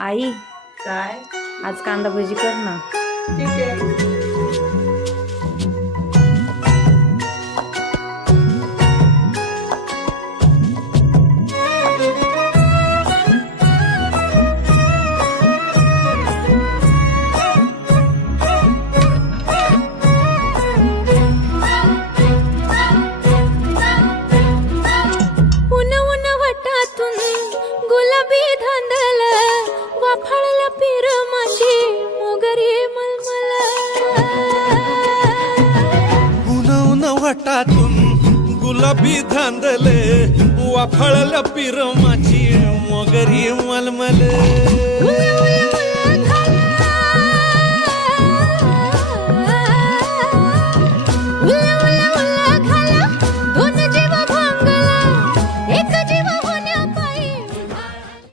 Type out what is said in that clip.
आई, काय? आज कांदा भजी कर ना. ठीक आहे. उन उन वटातून गुलाबी धांदल वाफाळल्या पीर माझी मोगरी मलमल. उन उन वाटातून गुलाबी धांदले वाफळल्या पिर माझी मोगरी मलमल.